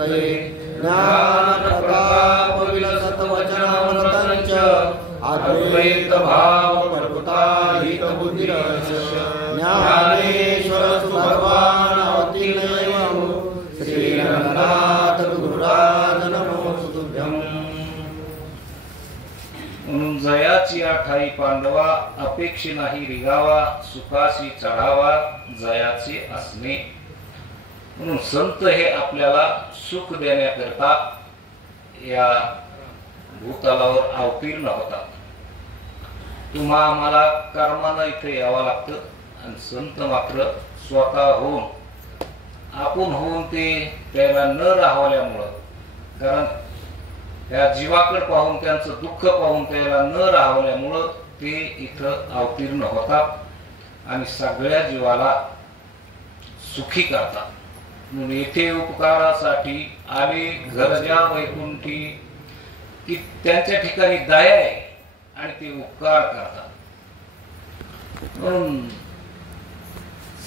मूर्तये ज्ञान प्रताप विलसत वचनामृतञ्च अद्वैत भाव प्रभुताहित बुद्धिरस्य ज्ञानेश्वर भगवान अवतीर्णयो श्री रंगनाथ गुरुराज नमोस्तुभ्यं। म्हणून जयाची आठाई पांडवा अपेक्षे नाही रिगावा सुखाशी चढावा जयाचे असणे। म्हणून संत हे आपल्याला सुख देण्याकरता या भूतलावर अवतीर्ण होतात। तुम्हा आम्हाला कर्मानं इथे यावं लागतं आणि संत मात्र स्वतः होऊन आपण होऊन ते त्याला न राहवल्यामुळं, कारण त्या जीवाकडे पाहून त्यांचं दुःख पाहून त्याला न राहवल्यामुळं ते इथं अवतीर्ण होतात आणि सगळ्या जीवाला सुखी करतात। म्हणून येथे उपकारासाठी आले गरजा वैकुंठी की त्यांच्या ठिकाणी दया आहे आणि ते उपकार करतात। म्हणून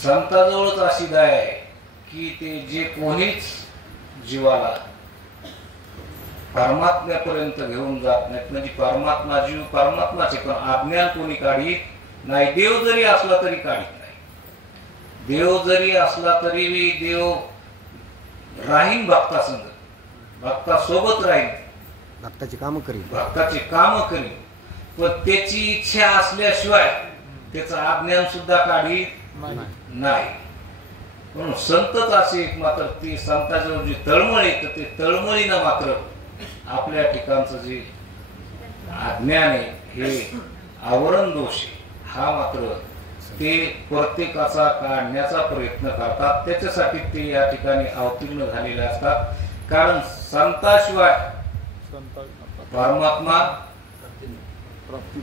संताजवळच अशी दया आहे की ते जे कोणीच जीवाला परमात्म्यापर्यंत घेऊन जात नाहीत। म्हणजे परमात्मा जीव परमात्माचे पण अज्ञान कोणी काढीत नाही। देव जरी असला तरी काढीत नाही। देव जरी असला तरी देव राहीन भक्तासंग, भक्तासोबत राहीन, भक्ताची काम करीन, भक्ताची काम करीन, पण त्याची इच्छा असल्याशिवाय त्याचं अज्ञान सुद्धा काढीत नाही। म्हणून संतच असे मात्र ती संतांजवळ जी तळमळ आहे ते तळमळीनं मात्र आपल्या ठिकाणचं जे अज्ञान आहे हे आवरण दोष आहे हा मात्र ते प्रत्येकाचा काढण्याचा प्रयत्न करतात। त्याच्यासाठी ते या ठिकाणी अवतीर्ण झालेले असतात। कारण संताशिवाय परमात्मा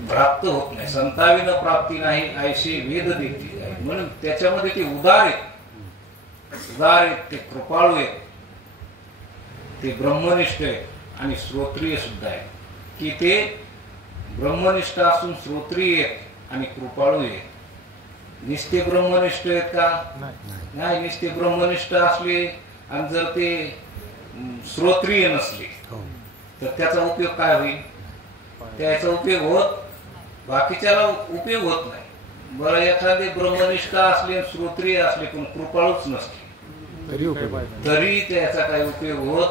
प्राप्त होत नाही। संताविना प्राप्ती नाही ऐशी वेद देखील आहे। म्हणून त्याच्यामध्ये ते उदार आहेत, ते कृपाळू आहेत, ते ब्रह्मनिष्ठ आहेत आणि श्रोत्रिय सुद्धा आहेत। की ते ब्रह्मनिष्ठ असून श्रोत्रिय आहेत आणि कृपाळू आहेत। निष्ठे ब्रह्मनिष्ठ आहेत का? नाही। निष्ठे ब्रह्मनिष्ठ असले आणि जर ते श्रोत्रिय नसले तर त्याचा उपयोग काय होईल? त्याचा उपयोग होत बाकीच्याला उपयोग होत नाही। बरं एखादे ब्रह्मनिष्ठ असले श्रोत्रिय असले पण कृपाळूच नसले तरी त्याचा काही उपयोग होत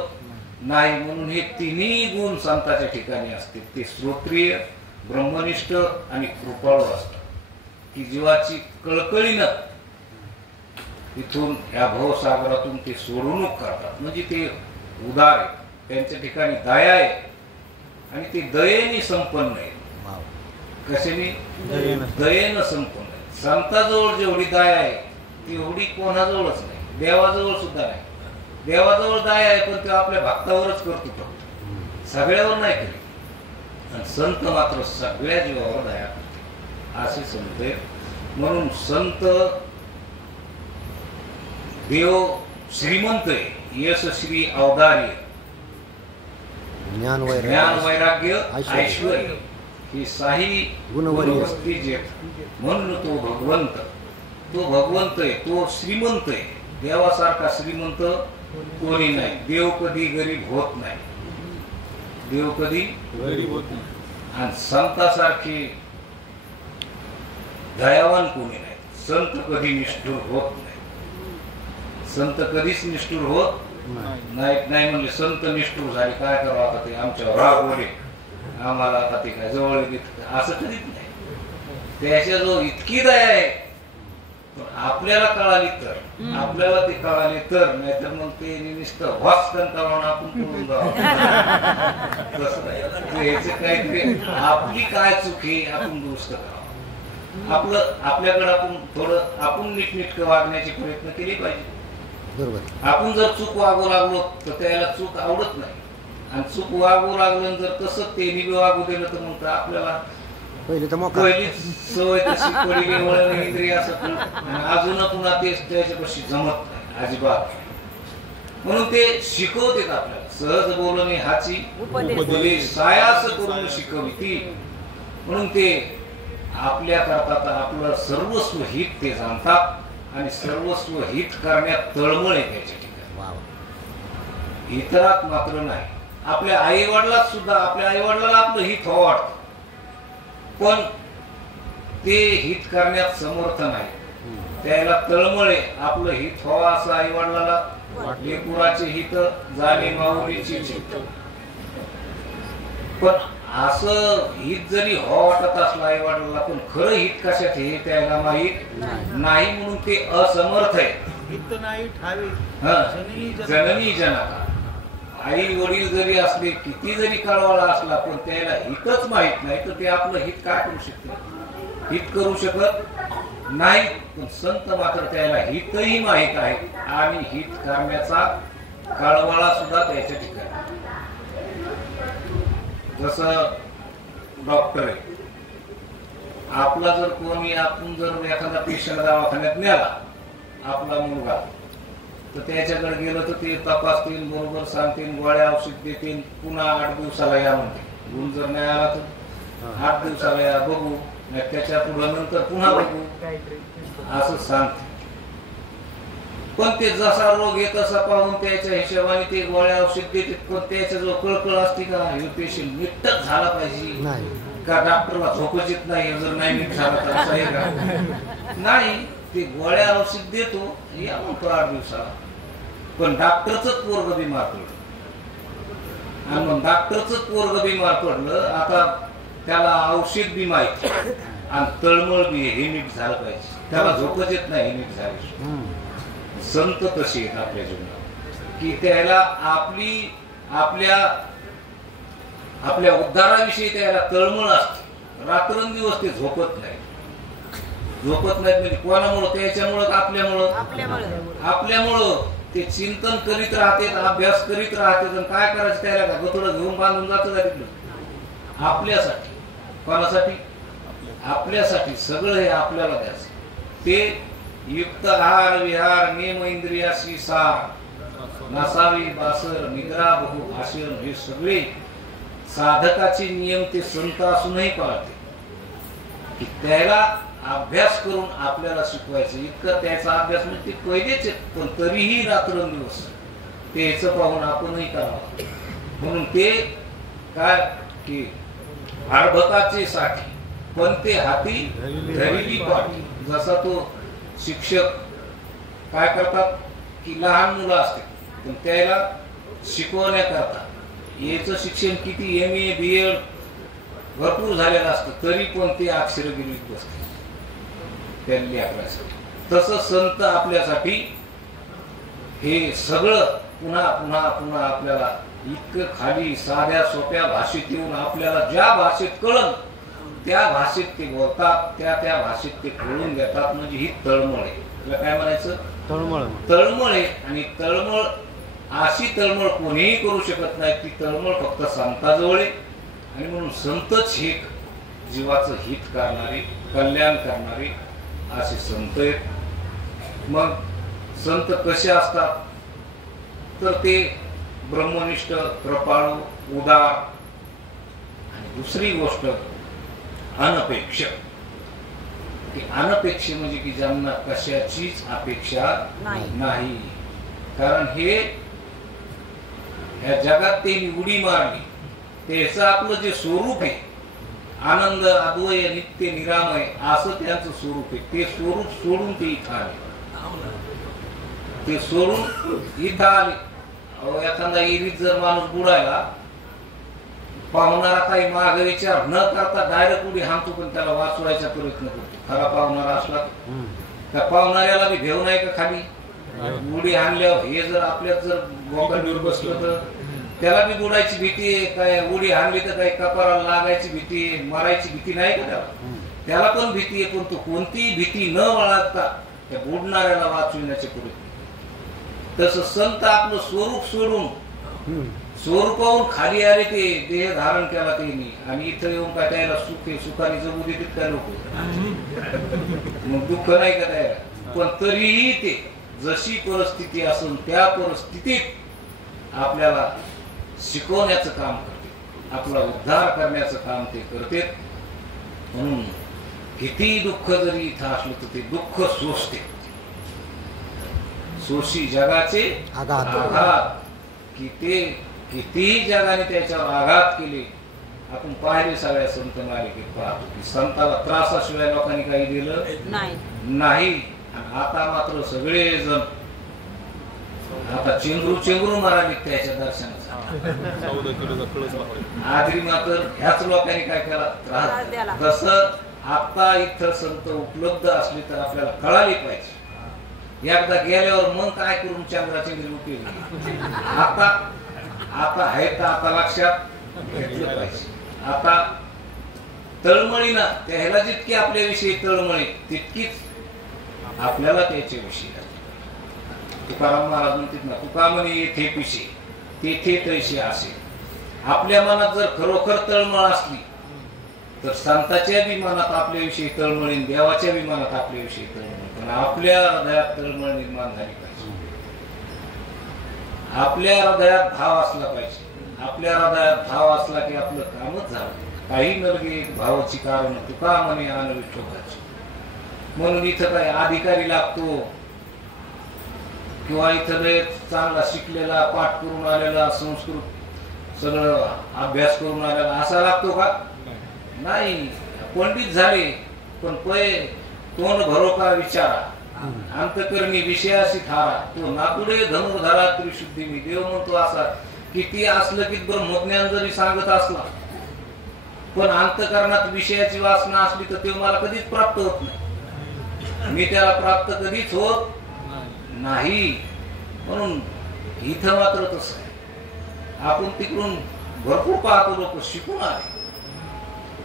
नाही। म्हणून हे तिन्ही गुण संतांच्या ठिकाणी असतील, ते श्रोत्रिय, ब्रह्मनिष्ठ आणि कृपाळू असतात। की जीवाची कळकळीनं इथून या भवसागरातून ते सोडवणूक करतात। म्हणजे ते उदार आहे, त्यांच्या ठिकाणी दया आहे आणि ते दयेने संपन्न आहे। कशाने? दयेनं संपन्न आहे। संताजवळ जेवढी दया आहे तेवढी कोणाजवळच नाही, देवाजवळ सुद्धा नाही। देवाजवळ दया आहे पण ते आपल्या भक्तावरच करतो, फक्त सगळ्यावर नाही करीत। आणि संत मात्र सगळ्या जीवावर दया करते असे संत आहेत। म्हणून संत देव श्रीमंत आहे, यश श्री औदार्य, ज्ञान वैराग्य ऐश्वर्य ही साही गुणवस्ती जे म्हणून तो भगवंत आहे, तो श्रीमंत आहे। देवासारखा श्रीमंत कोणी नाही। देव कधी गरीब होत नाही, देव कधी गरीब होत नाही। आणि संतासारखे दयावान कोणी नाही। संत कधी निष्ठुर होत नाही, संत कधीच निष्ठुर होत नाही म्हणले संत निष्ठुर झाले काय करावं आता ते आमच्यावर रागवले, आम्हाला आता ते काय जवळ येत असं कधीच नाही। त्याच्याजवळ इतकी दया आहे पण आपल्याला कळाली तर, आपल्याला ते कळाले तर, नाहीतर मग ते निष्ठ वाचकन करावं आपण करून जावं तसं नाही। काहीतरी आपली काय चूक आहे आपण दुरुस्त करावं, आपल्याकडे आपण थोडं आपण नीटनेटकं वागण्याचे प्रयत्न केले पाहिजे। बरोबर। आपण जर चूक वागू लागलो तर त्याला चूक आवडत नाही आणि चूक वागू लागलं जर तसं ते निबी वागू दिलं तर मग आपल्याला पहिलीच सवय तशी पडली वळण इंद्रिय असं अजून पुन्हा तेच त्याच्यापाशी जमत नाही अजिबात। म्हणून ते शिकवतात आपल्याला सहज बोलणे हाची उपदेश सायास करून शिकविती। म्हणून ते आपल्या करतात आपलं सर्वस्व हित ते जाणतात आणि सर्वस्व हित करण्यात तळमळ आहे त्याच्या ठिकाणी। इतरात मात्र नाही. आपल्या आई वडिलात सुद्धा आपल्या आई वडिलाला आपलं हित हवं वाटतं, पण ते हित करण्यात समर्थ नाही. त्याला तळमळे आपलं हित व्हावं असं आई वडिलाला, लेकराचे हित जाणे माऊलीची चित्त. पण असं हित जरी हो वाटत असलं आई वडिलाला, पण खरं हित कशात हे त्याला माहीत नाही, म्हणून ते असमर्थ आहे. जननी जनका आई वडील जरी असले, किती जरी कळवाळा असला, पण त्याला हितच माहित नाही, तर ते आपलं हित काय करू शकते? हित करू शकत नाही. पण संत मात्र त्याला हितही माहित आहे आणि हित करण्याचा कळवाळा सुद्धा त्याच्या ठिकाणी. जसं डॉक्टर आहे, आपला जर कोणी आपण जर एखादा पेशंट दवाखान्यात नेला, आपला मुलगा, तर त्याच्याकडे गेलं तर ते तपासतील, बरोबर सांगतील, गोळ्या औषध देतील, पुन्हा 8 दिवसाला या म्हणते. गुण जर नाही आला तर 8 दिवसाला या, बघू, त्याच्या पुढे नंतर पुन्हा बघू असं सांगते. पण ते जसा रोग आहे तसा पाहून त्याच्या हिशोबाने ते गोळ्या औषध देते. पण त्याच्या जो कळकळ असते का हे पेशंट नीटच झाला पाहिजे का, डॉक्टरला झोपच येत नाही जर नाही नीट झाला तर, असं आहे का? नाही, ते गोळ्या औषध देतो या म्हणतो 8 दिवसाला. पण डॉक्टरच पोरग बिमार पडलं, आणि मग डॉक्टरच पोरग बिमार पडलं, आता त्याला औषध बी माहिती आणि तळमळ बी हे नीट झालं पाहिजे, त्याला झोपच येत नाही हे नीट झाले. संत तसे आहेत आपल्या जीवनात की त्याला आपल्या उद्धाराविषयी त्याला तळमळ असते. रात्रंदिवस ते झोपत नाहीत म्हणजे कोणामुळं? त्याच्यामुळं, आपल्यामुळं ते चिंतन करीत राहते, अभ्यास करीत राहते. आणि काय करायचं त्याला? का गथोडं घेऊन बांधून जातं का तिकडं? आपल्यासाठी. कोणासाठी? आपल्यासाठी. सगळं हे आपल्याला द्यायचं. ते युक्त आहार विहार नेम इंद्रियाशी सार, नसावी बासर निद्रा बहु भाषण, हे सगळे साधकाचे नियम ते संत असूनही पाळते. की त्याला अभ्यास करून आपल्याला शिकवायचं. इतकं त्याचा अभ्यास म्हणजे ते पहिलेच, पण तरीही रात्रंदिवस तेच पाहून आपणही करावं. म्हणून ते काय की अर्भकाचे साठी पण ते हाती धरिली पाठी. जसा तो शिक्षक काय करतात की लहान मुलं असते, पण त्याला शिकवण्याकरता याचं शिक्षण किती MA BEd भरपूर झालेलं असतं, तरी पण ते अक्षर गिरवीत बसते त्यांनी आपल्यासाठी. तसं संत आपल्यासाठी हे सगळं पुन्हा पुन्हा पुन्हा आपल्याला इतकं खाली साध्या सोप्या भाषेत येऊन आपल्याला ज्या भाषेत कळलं त्या भाषेत ते बोलतात, त्या भाषेत ते कळून घेतात. म्हणजे ही तळमळ आहे. तुला काय म्हणायचं? तळमळ आहे. आणि तळमळ अशी तळमळ कोणीही करू शकत नाही. ती तळमळ फक्त संताजवळ आहे. आणि म्हणून संतच हे जीवाचं हित करणारे, कल्याण करणारे असे संत आहेत. मग संत कसे असतात? तर ते ब्रह्मनिष्ठ, कृपाळू, उदार, आणि दुसरी गोष्ट अनपेक्ष. अनपेक्ष म्हणजे की ज्यांना कशाचीच अपेक्षा नाही. कारण हे या जगात ते उडी मारली, त्याचं आपलं जे स्वरूप आहे आनंद अद्वय नित्य निरामय असं त्यांचं स्वरूप आहे. ते स्वरूप सोडून ते इथं आले. ते सोडून इथं आले. एखादा इरीत जर माणूस बुडायला, पाहुणारा काही मागे विचार न करता डायरेक्ट उडी हाणतो, पण त्याला वाचवायचा प्रयत्न करतो. खरा पाहुणारा असला त्या पाहुणाऱ्याला बी भेव नाही का खाली उडी हाणल्यावर? हे जर आपल्यात जर गोकांडीवर बसलं तर त्याला बी बुडायची भीती आहे. काय उडी हाणली तर काही कपाराला लागायची भीती आहे, मरायची भीती नाही का त्याला? त्याला पण भीती आहे. पण तो कोणतीही भीती न बाळगता त्या बुडणाऱ्याला वाचविण्याचे प्रयत्न. तसं संत आपलं स्वरूप सोडून स्वरूपाहून खाली आले, ते देह धारण केला त्यांनी, आणि इथं येऊन काय त्याला सुख आहे, सुखाने जगू देतात काय लोक? मग दुःख नाही का त्याला? पण तरीही ते जशी परिस्थिती असून त्या परिस्थितीत आपल्याला शिकवण्याचं काम करते, आपला उद्धार करण्याचं काम ते करते. म्हणून किती दुःख जरी इथं असलं तर ते दुःख सोसते. सोशी जगाचे आघात कितीही जगाने त्याच्यावर आघात केले. आपण पाहिले सगळ्या संत मालिकेत पाहतो की संताला त्रासाशिवाय लोकांनी काही दिलं नाही. आणि आता मात्र सगळेजण आता चेंगरू माराले त्याच्या दर्शनाचा. आधी मात्र ह्याच लोकांनी काय केला त्रास. जसं आता इथं संत उपलब्ध असले तर आपल्याला कळाली पाहिजे. एकदा गेल्यावर मग काय करून चंद्राचंद्री उपयोगी. आता आहे तर आता लक्षात घेतलं पाहिजे. आता तळमळी ना त्याला जितकी आपल्याविषयी तळमळी तितकीच आपल्याला त्याच्याविषयी. तुकाराम महाराज म्हणतात ना, तुका म्हणे येथे पिशे तेथे तैसे असे. आपल्या मनात जर खरोखर तळमळ असली तर संताच्या बी मनात आपल्याविषयी तळमळी, देवाच्या बी मनात आपल्याविषयी तळमळ. पण आपल्या हृदयात तळमळ निर्माण झाली पाहिजे. आपल्या हृदयात भाव असला पाहिजे. आपल्या हृदयात भाव असला की आपलं कामच झालं. काही नलगे भावाची कारण तुका म्हणे अनविठोबाची. म्हणून इथं काही अधिकारी लागतो किंवा इथं चांगला शिकलेला पाठ करून आलेला संस्कृत सगळं अभ्यास करून आलेला असा लागतो का? नाही. पंडित झाले पण तोंड भरो का विचारा, अंतकरणी विषयाशी थारा. तो नाकुडे धनुर्धरा त्रिशुद्धी मी. देव म्हणतो असा किती असलं की ब्रह्मज्ञान जरी सांगत असला पण अंतकरणात विषयाची वासना असली तर ते मला कधीच प्राप्त होत नाही. मी त्याला प्राप्त कधीच होत नाही. म्हणून इथं मात्र तसं आहे. आपण तिकडून भरपूर पाहतो लोक शिकून आले,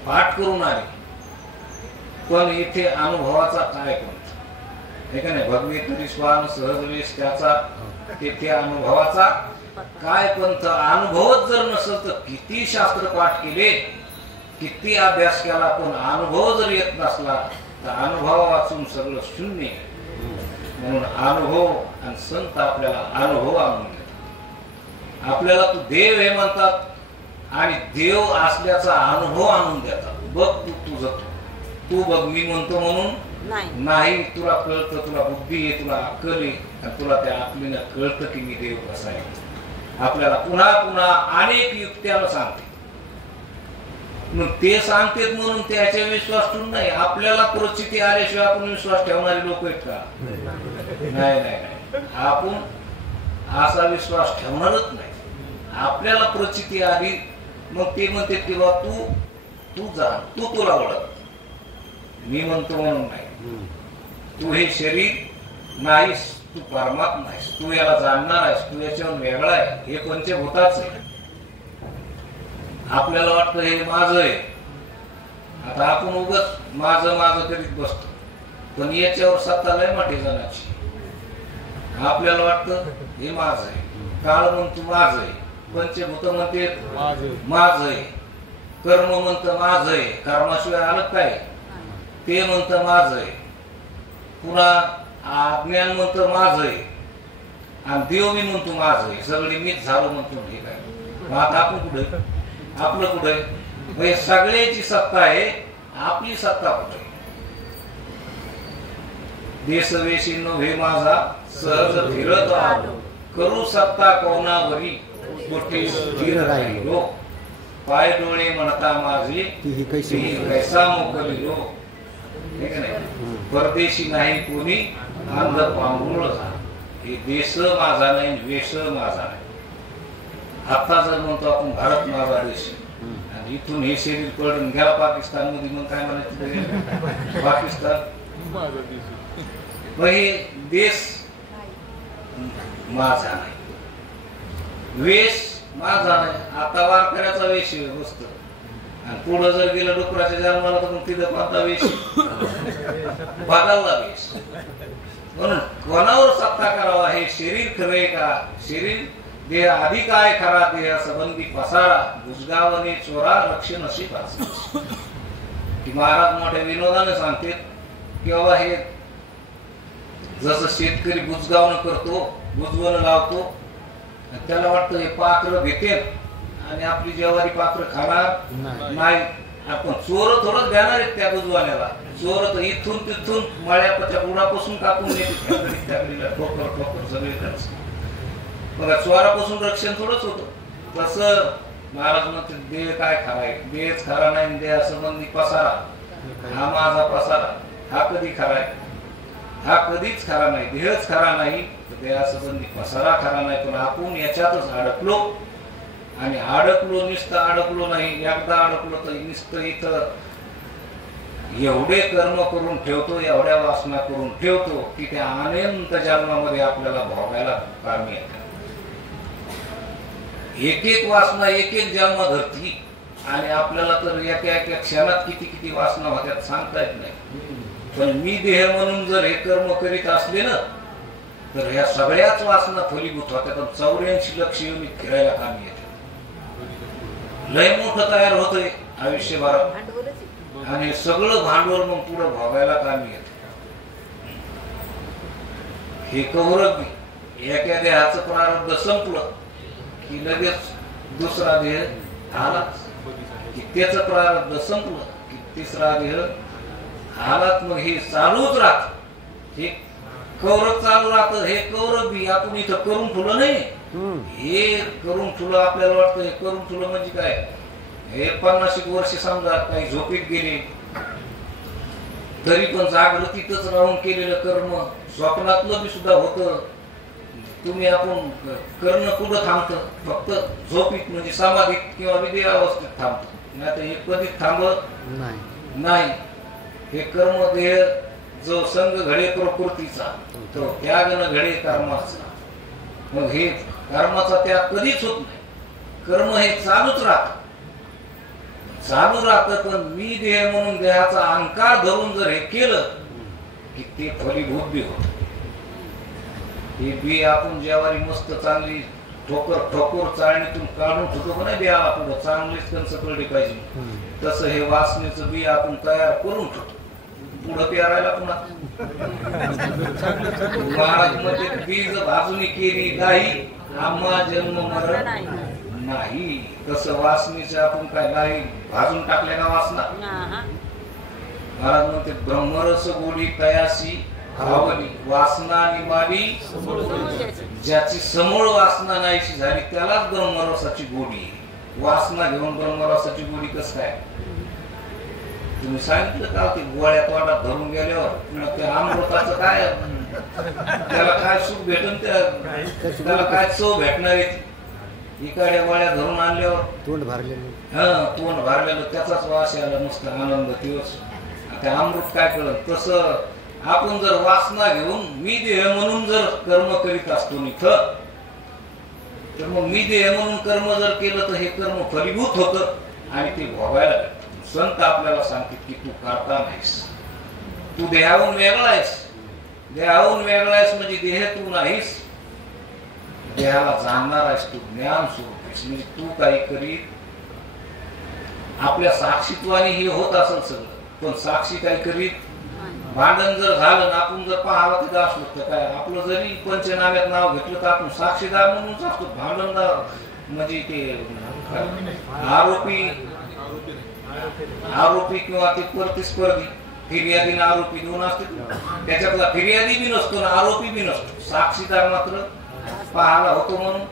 पाठ करून आले, पण इथे अनुभवाचा काय पंथ हे का नाही. भगवेतरी स्वान सहजवेश त्याचा तेथे अनुभवाचा काय पंथ. अनुभवच जर नसेल तर किती शास्त्र पाठ केले, किती अभ्यास केला, पण अनुभव जर येत नसला तर अनुभव वाचून सगळं शून्य. म्हणून अनुभव आणि संत आपल्याला अनुभव आणून देतात. आपल्याला तू देव हे म्हणतात आणि देव असल्याचा अनुभव आणून देतात. बघ तुझं तू बघ. मी म्हणतो म्हणून नाही. तुला कळतं, तुला बुद्धी आहे, तुला अक्कल आहे आणि तुला त्या अक्कलीनं कळतं की मी देव कसा आहे. आपल्याला पुन्हा पुन्हा अनेक युक्त्याला सांगते. ते सांगतेत म्हणून त्याच्या विश्वास ठेवून नाही. आपल्याला परिस्थिती आल्याशिवाय आपण विश्वास ठेवणारे लोक आहेत का? नाही. आपण असा विश्वास ठेवणारच नाही. आपल्याला परिस्थिती आली मग ते म्हणते तेव्हा तू जा, तुला ओळख. मी म्हणतो म्हणून नाही. तू हे शरीर नाहीस, तू परमात्मा आहेस, तू याला जाणणार आहेस, तू याच्यावर वेगळा आहे. हे पंचभूताच आहे. आपल्याला वाटतं हे माझं आहे. आता आपण उगाच माझं करीत बसतो, पण याच्यावर सत्ता लय मोठी जणाची. आपल्याला वाटतं हे माझं आहे. काळ म्हणतो माझं आहे, पंचभूत म्हणते माझं आहे, कर्म म्हणतं माझं आहे, कर्माशिवाय आलं काय ते म्हणतं माझं आहे, पुन्हा अज्ञान म्हणतं माझं आहे आणि देव मी म्हणतो माझं आहे. सगळी मीच झालो म्हणतो. ठीक आहे. आता आपण कुठे? आपलं कुठे? सगळ्याची सत्ता आहे, आपली सत्ता कुठे? देशवेशीनो हे माझा सहज फिरत आलो, करू सत्ता कोणावरी मोठी स्थिर राहिलो. पाय डोळे म्हणता माझे कैसा मोकलिलो. परदेशी नाही कोणी अंध पांघरुळ झाला. हे देश माझा नाही, वेश माझा नाही. आता जर म्हणतो आपण भारत माझा देश आणि इथून हे शरीर पडून गेला पाकिस्तान मध्ये, मग काय म्हणायचं? पाकिस्तान मग हे देश माझा नाही, वेश माझा नाही. आता वारकऱ्याचा वेश बसतो आणि पुढं जर गेलं डुकराच्या जन्माला तर मग तिथं कोणता वेश? बदलला वेश. म्हणून कोणावर सत्ता करावा? हे शरीर खरे का? शरीर देह आधी काय खरा? देह संबंधी पसारा बुजगावणे चोरा लक्ष नशीब. की महाराज मोठ्या विनोदाने सांगते की बाबा हे जसं शेतकरी बुजगावणं करतो, बुजवणं लावतो, त्याला वाटतं हे पाखरं भेटेल आणि आपली ज्वारी पाखरं खाणार नाही. आपण चोर थोडंच घेणार आहेत त्या बुजवाण्याला. चोर तर इथून तिथून मळ्याच्या बुडापासून कापून ठोकर ठोकर सगळे मग स्वारापासून रक्षण थोडंच होतं. तसं महाराज म्हणते देह काय खरा आहे, देहच खरा नाही, देहासंबंधी पसारा हा माझा पसारा हा कधी खरा आहे, हा कधीच खरा नाही. देहच खरा नाही तर देहासंबंधी पसारा खरा नाही. पण आपण याच्यातच अडकलो आणि नुसतं अडकलो नाही, एकदा अडकलो तर नुसतं इथं एवढे कर्म करून ठेवतो, एवढ्या वासना करून ठेवतो की त्या अनंत जन्मामध्ये आपल्याला भोगायला कामी येतात. एक एक वासना एक एक जन्म धरती आणि आपल्याला तर एका क्षणात किती किती वासना होत्यात सांगता येत नाही. पण मी देह म्हणून जर हे कर्म करीत असले ना तर ह्या सगळ्याच वासना फलीभूत होत्यात. 84 लक्ष येऊन फिरायला कामी येतात. लय मोठं तयार होतंय आयुष्यभरात आणि सगळं भांडवल मग पुढे भोगायला कामी येत. हे कौरव एका देहाचं प्रारब्ध संपलं की लगेच दुसरा देह आलाच, की त्याचं प्रारब्ध संपलं की तिसरा देह आलाच. मग हे चालूच राहत. हे कौरव चालू राहत. हे कौरव बी आपण इथं करून ठेवलं नाही. हे करून ठेवलं आपल्याला वाटतं हे करून ठेवलं म्हणजे काय, हे 50 वर्ष समजा काही झोपीत गेले तरी पण जागृतीतच राहून केलेलं कर्म स्वप्नातलं बी सुद्धा होतं. तुम्ही आपण करणं कुठं थांबतं, फक्त झोपीत म्हणजे समाधीत किंवा विदेह अवस्थेत थांबतं, नाही तर हे कधीच थांबत नाही. हे कर्म देह जो संघ घडे प्रकृतीचा तो त्याग न घडे कर्माचा. मग हे कर्माचा त्याग कधीच होत नाही. कर्म हे चालूच राहत पण मी देह म्हणून देहाचा अहंकार धरून जर हे केलं की ते फलीभूत बी होत. हे बी आपण ज्यावारी मस्त चांगली ठोकर चाळणीतून काढून ठेवतो का नाही देहाला पुढे चांगलीच कणस कळली पाहिजे, तसं हे वासनेचं बी आपण तयार करून ठेवतो पुढं पेरायला. पुन्हा महाराज मध्ये बीज भाजून केली नाही आम्हा जन्म मरण नाही. तसं वासनेचं आपण काय नाही भाजून टाकले ना वासना. महाराज म्हणते ब्रह्मरस गोडी तयासी खावली वासना निमाली, ज्याची समूळ वासना नाहीशी झाली त्यालाच ब्रह्मरसाची गोडी. वासना घेऊन ब्रह्मरसाची गोडी कसं काय तुम्ही सांगितलं का? ते गोळ्या तोंडात धरून गेल्यावर त्या अमृताचं काय, त्याला काय सुख भेटून त्याला काय चव भेटणार आहे? इकडे गोळ्या धरून आणल्यावर तोंड भरलेलं, तोंड भरलेलं त्याचाच वास यायला नुसतं आनंद दिवस. त्या अमृत काय कळत? तसं आपण जर वासना घेऊन मी देह म्हणून जर कर्म करीत असतो इथं तर मग मी देह म्हणून कर्म जर केलं तर हे कर्म फलीभूत होतं आणि ते भोगायला. संत आपल्याला सांगतात की तू करता नाहीस, तू देहाहून वेगळा आहेस. देहाहून वेगळा आहेस म्हणजे देह तू नाहीस, देहाला जाणणार आहेस तू, ज्ञान स्वरूप आहेस. म्हणजे तू काही करीत आपल्या साक्षीत्वाने हे होत असेल सगळं, पण साक्षी काही करीत भांडण जर झालं ना आपण जर पाहावं तिथं असलो तर काय आपलं जरी पंचनाम्यात नाव घेतलं तर आपण साक्षीदार म्हणूनच असतो. भांडणदार म्हणजे ते आरोपी किंवा ते प्रतिस्पर्धी, फिर्यादी आरोपी दोन असते. त्याच्यातला फिर्यादी बी नसतो ना आरोपी बी नसतो, साक्षीदार मात्र पाहायला होतो. म्हणून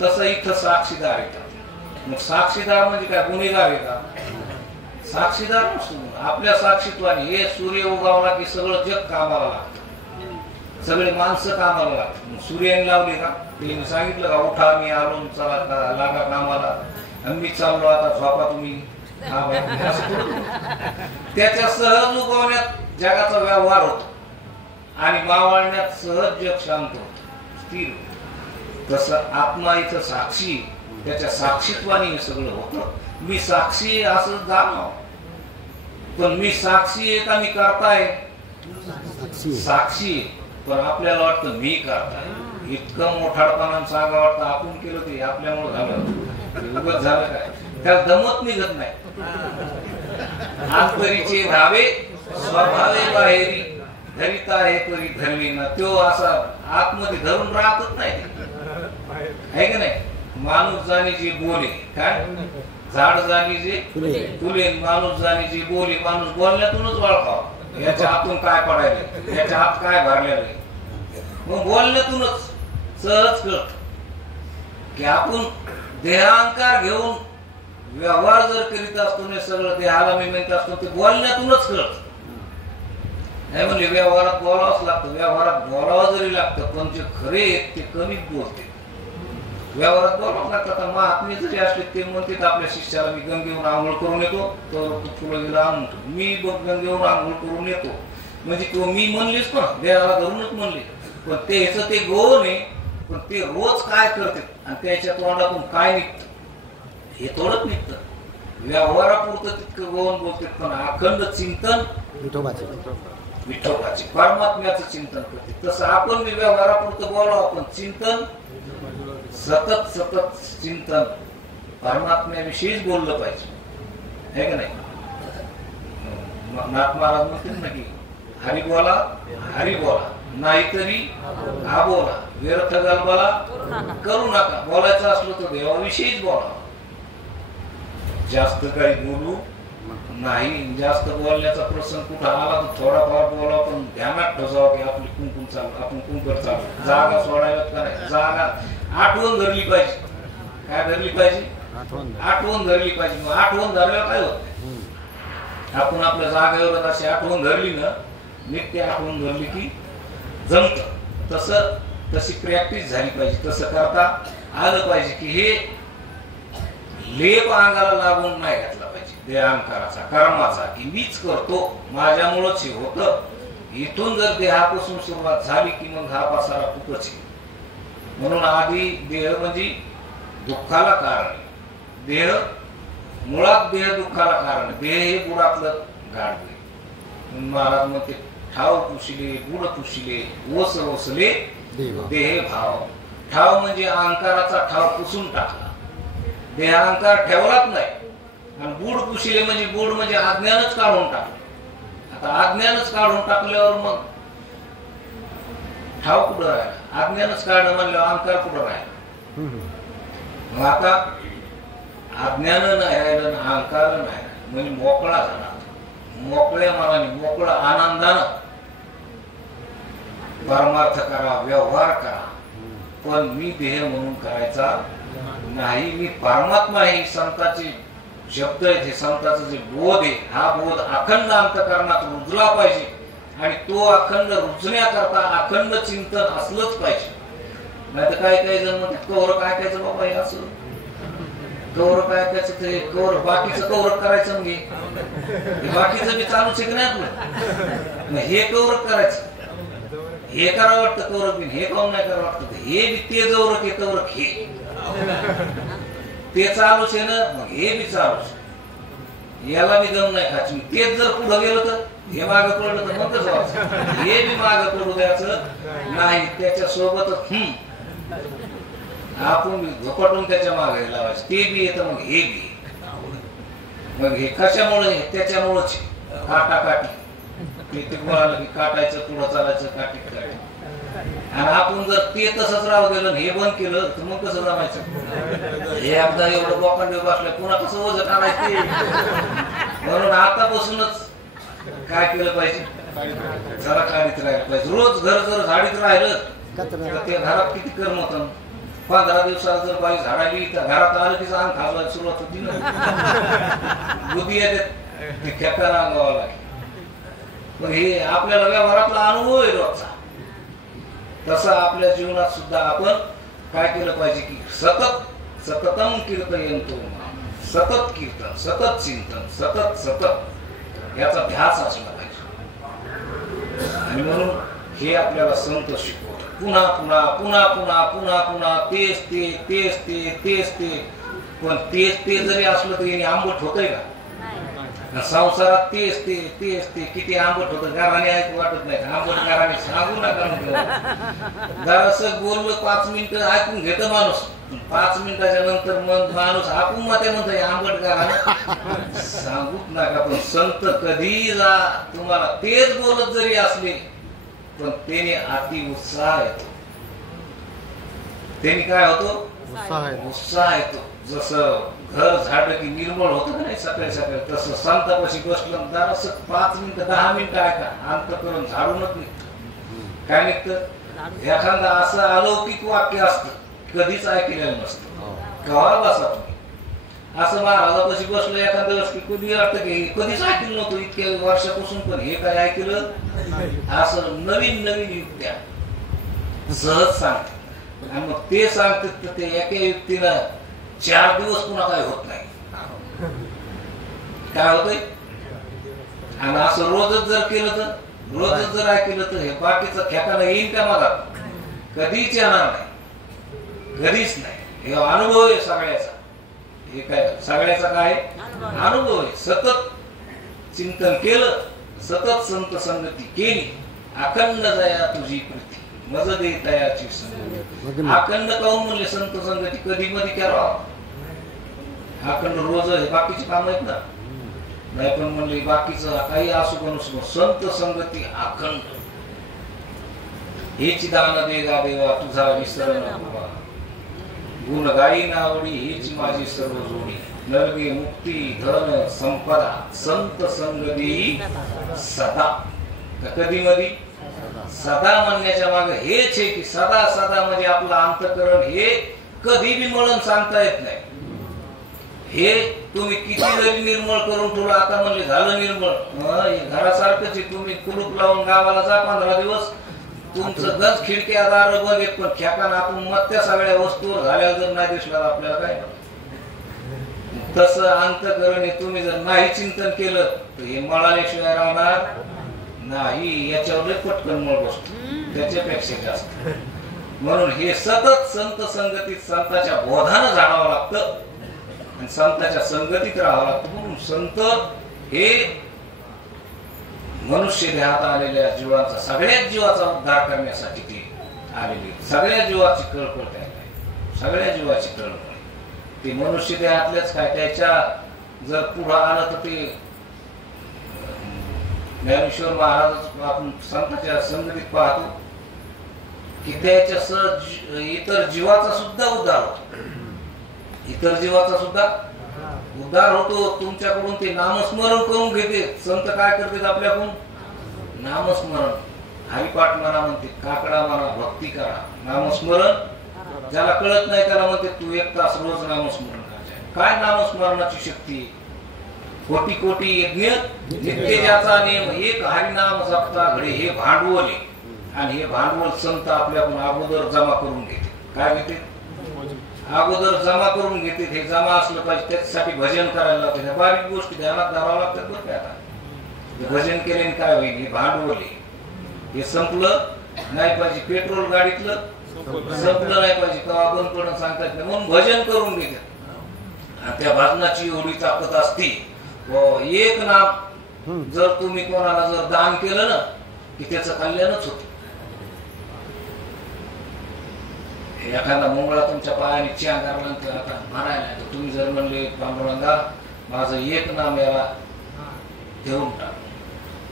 तसं इथं साक्षीदार येतात. मग साक्षीदार म्हणजे काय गुन्हेगार येतात? साक्षीदार नसतो. आपल्या साक्षीत्वाने हे सूर्य उगावला की सगळं जग कामाला लागतं, सगळे माणसं कामाला लागतात. सूर्याने लावले का त्यांनी सांगितलं का उठा मी आलो चला लागा कामाला, मी चाललो आता झोपा तुम्ही. त्याच्या सहज उगवण्यात जगाचा व्यवहार होतो आणि मावळण्यात सहज जग शांत होत स्थिर होत. तसं आत्मा इथं साक्षी, त्याच्या साक्षीत्वाने हे सगळं होतं. मी साक्षी असं जाणव, पण मी साक्षी आहे का मी करताय? साक्षी. पण आपल्याला वाटतं मी करताय. इतकं मोठाडपणाने सांगा वाटतं आपण केलं ते आपल्यामुळे झालं, उगत झालं काय? त्याला दमत निघत नाही. आंतरीचे धावे स्वभावे बाहेरी धरिता हे परी धरली ना. तो असा आतमध्ये धरून राहतच नाही आहे का नाही? माणूस जाणे जे बोले काय, झाड जाणे जे तुले, माणूस जाणे जे बोले. माणूस बोलण्यातूनच ओळखावा याच्या हातून काय पडायला, याच्या हात काय भरलेलं आहे. मग बोलण्यातूनच सहज कळत. की आपण देहांकार घेऊन व्यवहार जर करीत असतो नाही, सगळं देहाला मी म्हणत असतो, ते बोलण्यातूनच कळत नाही. म्हणजे व्यवहारात बोलावंच लागतं, व्यवहारात बोलावं जरी लागतं, पण जे खरे आहेत ते कमीच बोलते. व्यवहारात बोलावं लागतं. आता महात्मे जरी असले ते म्हणतात आपल्या शिष्याला मी गंगेहून आंघोळ करून येतो, तर तुला गेला आणतो, मी गंगेहून आंघोळ करून येतो, म्हणजे तो मी म्हणलेच ना, देहाला धरूनच म्हणले. पण त्याचं ते गौण आहे, पण ते रोज काय करते आणि त्याच्या तोंडातून काय निघतं हे थोडंच निघतं. व्यवहारापुरतं तितकं गौण बोलते, पण अखंड चिंतन विठोबाचे परमात्म्याचं चिंतन करते. तसं आपण मी व्यवहारापुरतं बोलावं, पण चिंतन सतत सतत चिंतन परमात्म्याविषयीच बोललं पाहिजे, है का नाही? नाथ महाराज म्हणतील ना की हरी बोला नाहीतरी हा बोला, व्यर्थ गलबला करू नका. बोलायचं असलं तर देवाविषयीच बोला. जास्त काही बोलू नाही. जास्त बोलण्याचा प्रसंग कुठं आला तर थोडाफार बोला, पण ध्यानात ठेवावं की आपली कुंकुम चालू, आपण कुंकर चालू, जागा सोडायला का नाही, जागा आठवण धरली पाहिजे. काय धरली पाहिजे? आठवण धरली पाहिजे. मग आठवण धरल्यावर काय होत? आपण आपल्या जागेवर अशी आठवण धरली ना, नित्य आठवण धरली की जमत. तशी प्रॅक्टिस झाली पाहिजे. तसं करता आलं पाहिजे की हे लेप अंगाला लागून नाही घातला पाहिजे देहांकाराचा, कर्माचा, की मीच करतो, माझ्यामुळंच हे होतं. इथून जर देहापासून सुरुवात झाली की मग हा पसारा खूपच आहे. म्हणून आधी देह म्हणजे दुःखाला कारण. देह मुळात देह दुःखाला कारण. देह हे बुडातलं गाडवे. महाराज म्हणते ठाव पुशिले बुड पुशिले ओस ओसले देह भाव. ठाव म्हणजे अहंकाराचा ठाव पुसून टाकला, देह अहंकार ठेवलाच नाही. आणि बुड पुशिले म्हणजे बुड म्हणजे अज्ञानच काढून टाकलं. आता अज्ञानच काढून टाकल्यावर मग ठाव कुठं राहिला? अज्ञानच काढणं म्हणल्यावर अहंकार कुठं राहिला? मग आता अज्ञान नाही राहिलं, अहंकार नाही राहिलं, म्हणजे मोकळा झाला. मोकळ्या मनाने मोकळा आनंदानं परमार्थ करा, व्यवहार करा, पण मी देह म्हणून करायचा नाही. मी परमात्मा. हे संताचे शब्द आहेत, हे संताचं जे बोध आहे, हा बोध अखंड अंतःकरणात रुजला पाहिजे. आणि तो अखंड रुजण्याकरता अखंड चिंतन असलंच पाहिजे. नाही तर काही काही जण म्हणतात कौर काय ऐकायचं बाबा, हे असं कौर काय ऐकायचं, ते कौर बाकीचं कौर करायचं, म्हणजे बाकीचं मी चालू शिकण्यात नाही, हे कौर करायचं, हे करावं वाटतं कौरक बिन, हे काऊन नाही करावं वाटतं, हे बी ते जवरक हे कौरक हे ते चालूच आहे ना, मग हे बी चालूच, याला बी दम नाही खायची. तेच जर पुढं गेलं तर हे मागं पडलं तर मग कसं व्हायचं? हे बी मागं पडू द्यायचं नाही, त्याच्या सोबतच आपण झोपटून त्याच्या मागे लावायचं. ते बी येतं मग हे बी. मग हे कशामुळे? त्याच्यामुळेच काटाकाटी. ते म्हणालं की काटायचं पुढं चालायचं, काटी काटी. आणि आपण जर ते तसंच राहू गेलं, हे बंद केलं तर मग कसं जमायचं? हे एकदा एवढं बोकांडे बसलं, पुन्हा कसं वजन आणायचं? म्हणून आतापासूनच काय केलं पाहिजे? जरा काढीत राहिलं पाहिजे. रोज घर जर झाडीत राहिलं तर ते घरात किती कर्म होतं. 15 दिवसाला जर बाई झाडाली तर घरात आलं की अंग खाजवायला सुरुवात होती ना, बुद्धी येते, ते खेकाला अंगावा लागेल. पण हे आपल्याला व्यवहारातला अनुभव आहे रोजचा. तसं आपल्या जीवनात सुद्धा आपण काय केलं पाहिजे की सतत सततम कीर्तयंतो, सतत कीर्तन, सतत चिंतन, सतत सतत याचा ध्यास असला पाहिजे. आणि म्हणून हे आपल्याला संत शिकवतात. पुन्हा पुन्हा पुन्हा पुन्हा पुन्हा पुन्हा तेच ते तेच ते तेच ते. पण तेच ते जरी असलं तरी आंबट होतंय का? संसारात तेच ते तेच ते किती आंबट होतं. घराने ऐकू वाटत नाही. आंबट घराने सांगू नका. जरासं बोललं 5 मिनिटं ऐकून घेतं माणूस. 5 मिनिटाच्या नंतर मग माणूस आपण मते म्हणतोय आंबट घराने सांगूच नका. पण संत कधी जा तुम्हाला तेच बोलत जरी असले पण त्याने अति उत्साह येतो. त्याने काय होतो? उत्साह येतो. जसं घर झाडलं की निर्मळ होतं का नाही सकाळी सकाळी, तसं संतापाशी बसलं जरासं 5 मिनिटं 10 मिनिटं ऐका, अंतःकरण झाडूनच निघतं. काय निघतं? एखादा असं अलौकिक वाक्य असतं कधीच ऐकलेलं नसतं. हो. गावा बसा तुम्ही असं महाराजापाशी बसलं एखाद्या दिवस की कधी वाटतं की कधीच ऐकलं नव्हतं इतक्या वर्षापासून, पण हे काय ऐकलं असं नवीन नवीन युक्त्या सहज सांगते. आणि मग ते सांगतात तर ते एका युक्तीनं 4 दिवस पुन्हा काय होत नाही. काय होतंय? आणि असं रोजच जर केलं तर, रोजच जर ऐकलं तर हे बाकीचं ठेकाणं येईल का मला? कधीच येणार नाही, कधीच नाही. हे अनुभव आहे सगळ्याचा. हे काय सगळ्याचा काय अनुभव आहे. सतत चिंतन केलं, सतत संत संगती केली, अखंड दया तुझी प्रीती मज दे दयाची संगती. अखंड काहून म्हणले संत संगती? कधी मध्ये करावं अखंड रोज हे बाकीची काम आहेत ना, नाही पण म्हणले बाकीचं काही असू पण नसू संत संगती अखंड. हेची दान दे गा देवा तुझा विसर नको, गुण गाई नावडी हीच माझी सर्व जोडी, नरगे मुक्ती धन संपदा संत संगती सदा. कधी मधी सदा म्हणण्याच्या मागे हेच आहे की सदा सदा म्हणजे आपलं अंतःकरण हे कधी बी मळून सांगता येत नाही. हे तुम्ही किती जरी निर्मळ करून ठेवलं, आता म्हणले झालं निर्मळ, घरासारखंच तुम्ही कुलूप लावून गावाला जा 15 दिवस, तुमचं गज खिडक्या दार बंद आहेत, पण ठेकाणं आपण मग त्या सगळ्या वस्तूवर झाल्यावर जर नाही दिसला आपल्याला काय. तसं अंतःकरण तुम्ही जर नाही चिंतन केलं तर हे मळाल्याशिवाय राहणार नाही. याच्यावर पटकन मळ बसतो त्याच्यापेक्षा जास्त. म्हणून हे सतत संत संगतीत संतांच्या बोधानं जाणावं लागतं आणि संतांच्या संगतीत राहावं लागतं. म्हणून संत हे मनुष्य देहात आलेल्या जीवांचा, सगळ्याच जीवाचा उद्धार करण्यासाठी ते आलेले. सगळ्या जीवाची कळकळ काय, सगळ्या जीवाची कळकळ. ते मनुष्य देहातलेच काय, त्याच्या जर पुढं आलं तर ते ज्ञानेश्वर महाराज आपण संतांच्या संगतीत पाहतो की त्याच्या सहज इतर जीवाचा सुद्धा उद्धार होतो. इतर जीवाचा सुद्धा उद्धार होतो. तुमच्याकडून ते नामस्मरण करून घेते. संत काय करतात आपल्याकडून? नामस्मरण, हरिपाठ म्हणा म्हणते, काकडा म्हणा, भक्ती करा. नामस्मरण ज्याला कळत नाही त्याला म्हणते तू 1 तास रोज नामस्मरण करायचं. काय नामस्मरणाची शक्ती? कोटी कोटी यज्ञ नित्य ज्याचा नियम, एक हरिनाम जपता घडे हे भांडवल आहे. आणि हे भांडवल संत आपल्याकडून अगोदर जमा करून घेते. काय घेते? अगोदर जमा करून घेते. हे जमा असलं पाहिजे, त्याच्यासाठी भजन करायला लागतं. बारीक गोष्टी ध्यानात धरावं लागतात बरं काय. आता भजन केल्याने काय होईल? हे भांडवल आहे. हे संपलं नाही पाहिजे. पेट्रोल गाडीतलं संपलं नाही पाहिजे, तेव्हा बंद पडून सांगतात नाही. म्हणून भजन करून घेतात. आणि त्या भजनाची एवढी ताकद असते. एक नाम जर तुम्ही कोणाला जर दान केलं ना की त्याचं कल्याणच होतं. एखादा मुंगळा तुमच्या पायाने च्या करला आता मारायला, तर तुम्ही जर म्हणले पांडुरंगा माझं एक नाम याला देऊन टाक,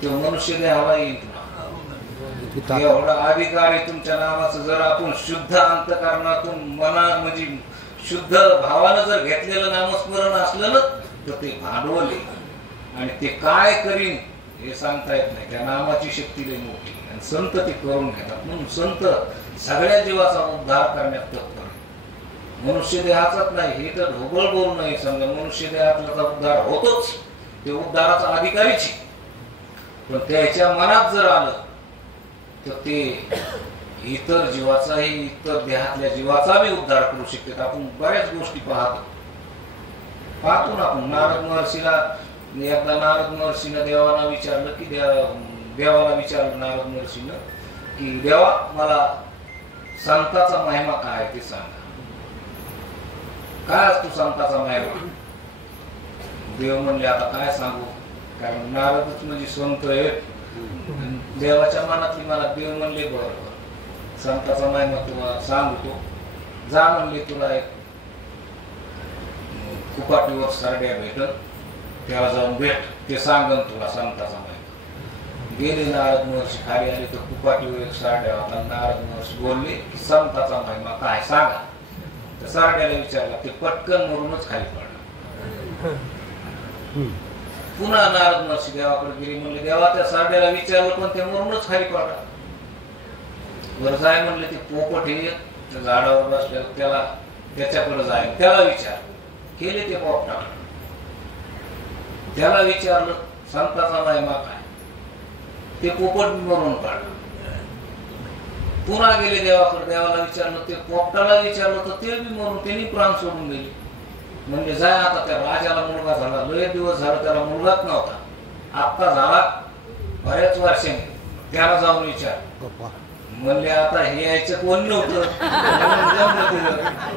तो मनुष्य द्यावा येईल तुला. एवढा अधिकार आहे तुमच्या नामाचं. जर आपण शुद्ध अंतःकरणातून मना म्हणजे शुद्ध भावानं जर घेतलेलं नामस्मरण असलं ना तर ते भांडवल आहे. आणि ते काय करीन हे सांगता येत नाही. त्या नामाची शक्ती लई मोठी आणि संत ते करून घेतात. म्हणून संत सगळ्या जीवाचा उद्धार करण्यात तत्पर. मनुष्य देहाचाच नाही, हे तर ढोबळ बोलू नये. समजा मनुष्य देहातला उद्धार होतोच, ते उद्धाराचा अधिकारीच. पण त्याच्या मनात जर आलं तर ते इतर जीवाचाही, इतर देहातल्या जीवाचा बी उद्धार करू शकतात. आपण बऱ्याच गोष्टी पाहतो ना. आपण नारद महर्षीला एकदा नारद महर्षीनं देवाला विचारलं की देवाला विचारलं नारद महर्षीनं की देवा मला संताचा महिमा काय ते सांगा. काय असतो संताचा महिमा? देव म्हणले आता काय सांगू, कारण नारदच म्हणजे संत आहेत. देवाच्या मनातली मला देव म्हणले बरोबर संताचा महिमा तुम्हाला सांगतो. जा म्हणले तुला एक कुपाटीवर सरड्या भेटत, त्याला जाऊन भेट, ते सांगन तुला संताचा महिमा. गेले नारद महर्षी खाली आले तर कुपाटीवर एक सारड्या होता. नारद महर्षी बोलले की संताचा महिमा काय सांगा. तर सारड्याला विचारला, ते पटकन मरूनच खाली पडला. पुन्हा नारद महर्षी देवाकडे गेले. म्हणले देवा त्या सारड्याला विचारलं पण ते मरूनच खाली पडला. वर जाय म्हणले ते पोपट हे त्या झाडावर बसल्यावर त्याला त्याच्याकडे जाईल, त्याला विचार केले ते पोपटा. त्याला विचारलं संताचा महिमा काय, ते पोपट मरून काढलं. पुन्हा गेले देवाकडे, देवाला विचारलं, ते पोपटाला विचारलं तर ते बी मरून त्यांनी प्राण सोडून गेले. म्हणजे जाय आता त्या राजाला मुलगा झाला, लय दिवस झाला त्याला मुलगाच नव्हता, आत्ता झाला बऱ्याच वर्षांनी, त्याला जाऊन विचार. म्हणले आता हे यायचं कोण नव्हतं,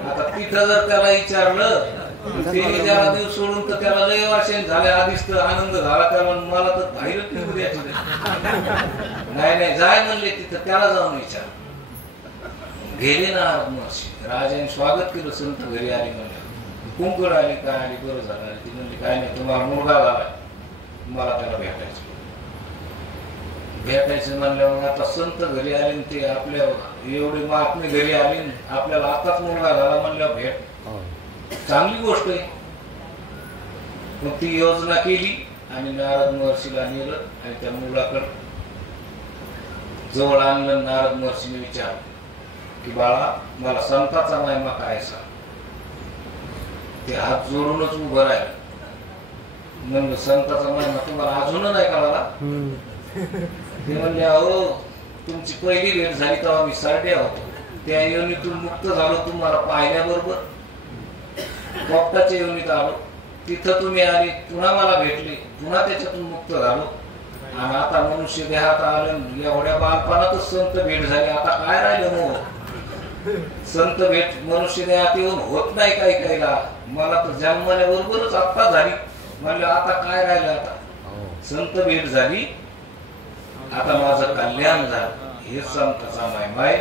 आता तिथं जर त्याला विचारलं त्याने त्याला देव सोडून तर त्याला लय वर्षांनी झाले, आधीच तर आनंद झाला त्याला, मला तर बाहेरच निघू द्यायचं नाही. नाही जाय म्हणले तिथं, त्याला जाऊन विचार. गेले ना महर्षी, राजाने स्वागत केलं, संत घरी आले म्हणले, कुंकड आली काय आली, बरं झालं. ती म्हणली काय नाही, तुम्हाला मुलगा झालाय, मला त्याला भेटायचं म्हणल्यावर आता संत घरी आले, ते आपल्या एवढे महात्मे घरी आले, आपल्याला आताच मुलगा झाला म्हणल्यावर भेट चांगली गोष्ट आहे. मग ती योजना केली आणि नारद महर्षीला नेलं आणि त्या मुलाकडे जवळ आणलं. नारद महर्षीने विचारलं की बाळा मला संताचा महिमा काय सांग. ते हात जोडूनच उभं राहिलं. म्हणलं संताचा महिमा तुम्हाला अजून नाही कळाला. ते म्हणले अहो तुमची पहिली भेट झाली तेव्हा मी सरड्या होतो, त्या योनीतून मुक्त झालो, तुम्हाला पाहिल्याबरोबर पोपटाच्या योनीत आलो, तिथं तुम्ही आले, पुन्हा मला भेटले, पुन्हा त्याच्यातून मुक्त झालो, आणि आता मनुष्य देहात आलं. एवढ्या बालपणातच संत भेट झाली, आता काय राहिलं मग. संत भेट मनुष्य देहात येऊन होत नाही काही काहीला, मला तर जन्मल्याबरोबरच आत्ता झाली. म्हणलं आता काय राहिलं, आता संत भेट झाली, आता माझं कल्याण झालं. हे संताचा महिमा आहे.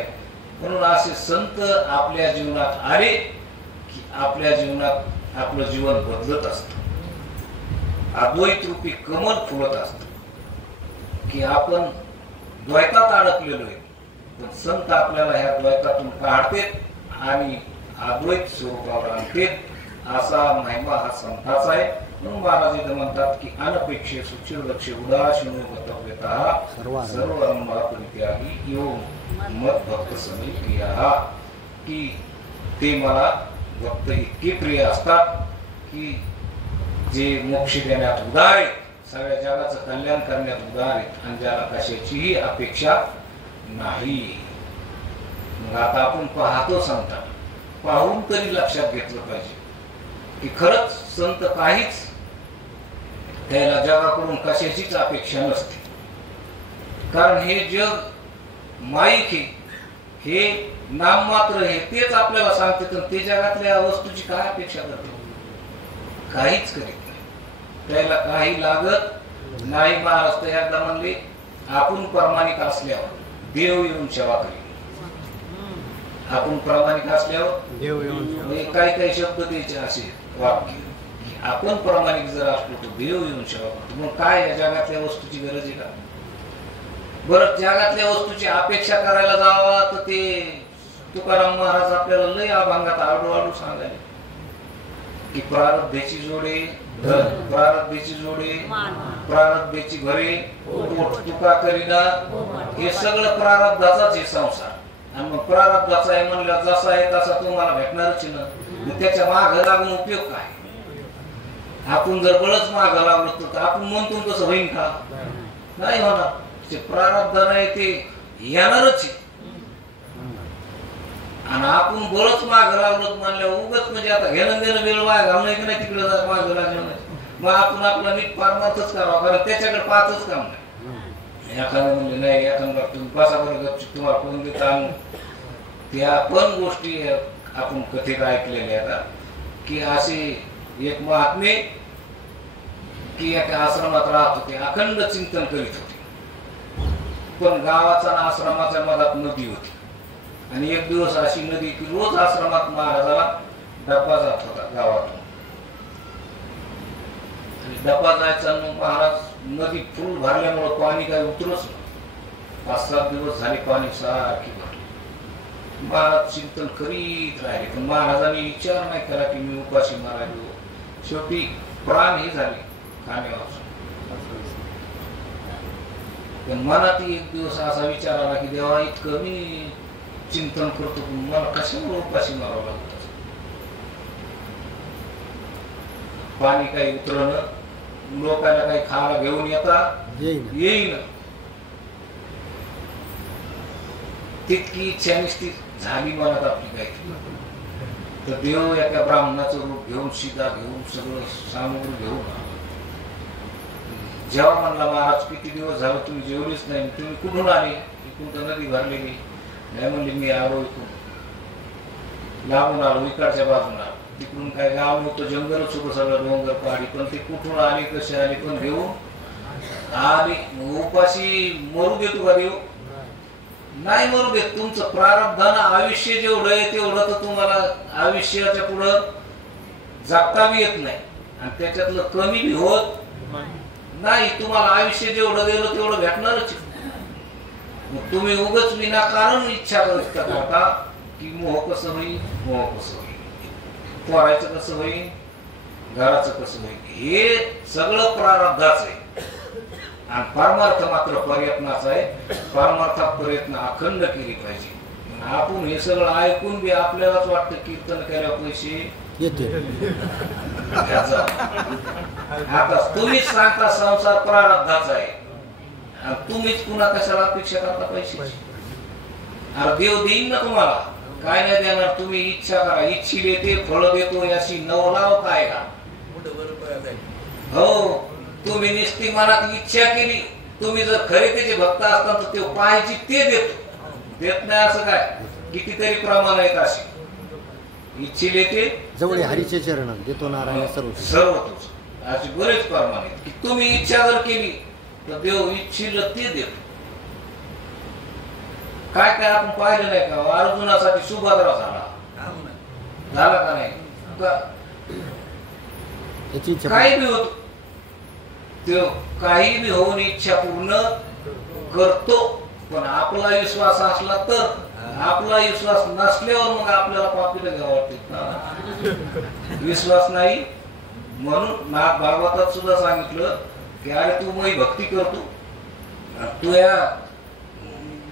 म्हणून असे संत आपल्या जीवनात आले की आपल्या जीवनात आपलं जीवन बदलत असतं, अद्वैत रूपी कमल फुलत असतं. की आपण द्वैतात अडकलेलो आहे, पण संत आपल्याला ह्या द्वैतातून काढतेत आणि अद्वैत स्वरूपावर आणतेत. असा महिमा हा संताचा आहे. म्हणून महाराज इथं म्हणतात की अनपेक्षे सुचिर्लक्ष उदासीनो गतव्यतः सर्वरंभात्यागी यो मत भक्त समीप्रिया. की ते मला भक्त इतके प्रिय असतात की जे मोक्ष देण्यात उदार आहेत, सगळ्या जगाचं कल्याण करण्यात उदार आहेत, आणि ज्याला कशाचीही अपेक्षा नाही. मग आता आपण पाहतो संत, पाहून तरी लक्षात घेतलं पाहिजे की खरंच संत काहीच त्याला जगाकडून कशाचीच अपेक्षा नसते. कारण हे जग माईक आहे, हे नाम मात्र आहे, तेच आपल्याला सांगते. तर ते जगातल्या वस्तूची काय अपेक्षा करते, काहीच करीत नाही, त्याला काही लागत नाही. महाराज तर एकदा म्हणले आपण प्रामाणिक असल्यावर देव येऊन सेवा करेल. आपण प्रामाणिक असल्यावर देव येऊन, काही काही शब्द द्यायचे असे वाक्य, आपण प्रामाणिक जर असलो तर देव येऊन सेवा करतो. मग काय या जगातल्या वस्तूची गरज आहे का. बरं जगातल्या वस्तूची अपेक्षा करायला जावा तर ते तुकाराम महाराज आपल्याला लय अभंगात आडू सांगायला की प्रारब्धेची जोडे धन, प्रारब्धेची जोडे प्रारब्धेची घरे, तुका करीना. हे सगळं प्रारब्धाचाच आहे संसार. आणि मग प्रारब्धाचा आहे म्हणलं जसा आहे तसा तुम्हाला भेटणारच ना. मग त्याच्या माग लागून उपयोग काय. आपण जर बळच माग लागलो तर आपण म्हणतो तसं होईन का, नाही होणार. ते प्रारब्ध नाही ते येणारच आहे. आणि आपण बळच माग लागलो म्हणल्यावर उगच म्हणजे आता घेणं देणं वेळ वाया घालणं की नाही, तिकडे माग लागलं नाही. मग आपण आपला नीट पारमार्थच करावा, कारण त्याच्याकडे पाचच काम नाही. एखादं म्हणजे नाही, एखादा तुम्ही बसा बरं गपचूप तुम्हाला कोण देता. त्या पण गोष्टी आपण कथेत ऐकलेल्या आहेत की असे एक महात्मे की एका आश्रमात राहत होते, अखंड चिंतन करीत होते. पण गावाचा आश्रमाच्या मधात नदी होती, आणि एक दिवस अशी नदी की रोज आश्रमात महाराजाला डब्बा जात होता गावातून. डब्बा जायचा, महाराज नदी फुल भरल्यामुळे पाणी काही उतरच नाही. 5-7 दिवस झाले पाणी सारखी भरले. महाराज चिंतन करीत राहिले, पण महाराजांनी विचार नाही केला की मी उपाशी मारायलो. शेवटी प्राण ही झाले खाण्यावर. पण मनात एक दिवस असा विचार आला की देवा इतकं मी चिंतन करतो मला कशामुळे उपाशी मारावं लागतं. पाणी काही उतरणं, लोकांना काही खायला घेऊन येईन तितकी इच्छा निश्चित झाली मनात आपली काही. तर देव एका ब्राह्मणाचं रूप घेऊन, सीता घेऊन, सगळं सामुग्री घेऊन जेव्हा म्हणला महाराज किती दिवस झालं तुम्ही जेवलीच नाही, तुम्ही कुठून आले? इकडून तर नदी भरलेली नाही. म्हणले मी आलो इकडून लागून आलो, इकडच्या बाजूला. तिकडून काय गाव नव्हतं, जंगलच होतं सगळं, डोंगर पहाडी. पण ते कुठून आले कसे आले पण घेऊन आले. उपाशी मरू देतो का देव? नाही मरू देत. तुमचं प्रारब्धान आयुष्य जेवढं आहे तेवढं तर तुम्हाला आयुष्याच्या पुढं जगता बी येत नाही आणि त्याच्यातलं कमी बी होत नाही. तुम्हाला आयुष्य जेवढं दिलं तेवढं भेटणारच. मग तुम्ही उगाच विनाकारण इच्छा करता की मोह कसं होईल, मोह कसं होईल, पोरायचं कसं होईल, घराचं कसं होईल. हे सगळं प्रारब्धाच आहे आणि परमार्थ मात्र प्रयत्नाचा आहे. परमार्थात प्रयत्न अखंड केली पाहिजे. आपण हे सगळं ऐकून बी आपल्यालाच वाटतं कीर्तन केल्यावर पैसे येते. आता तुम्हीच सांगता संसार प्रारब्धाचा आहे आणि तुम्हीच पुन्हा कशाला अपेक्षा करता पैसे? अरे देव देईन ना तुम्हाला, काय नाही देणार. तुम्ही इच्छा करा, इच्छिले ते फळ देतो याची नवलाव काय का? हो, तुम्ही निस्ती मनात इच्छा केली. तुम्ही जर खरे त्याचे भक्त असताना तर ते पाहिजे ते देतो. देत नाही असं काय? कितीतरी प्रमाण आहेत असे. इच्छिले ते जवळ हरीचे चरण देतो नारायण सर्व असे बरेच प्रमाण आहेत की तुम्ही इच्छा जर केली तर देव इच्छिलं ते देतो. काय काय आपण पाहिलं नाही का? अर्जुनासाठी सुभद्रा झाला का नाही? काही बी होत, तो काही बी होऊन इच्छा पूर्ण करतो. पण आपला विश्वास असला तर. आपला विश्वास नसल्यावर मग आपल्याला पापीला घ्यावं वाटते. विश्वास नाही म्हणून भागवतात सुद्धा सांगितलं की अरे तू माझी भक्ती करतो, तू या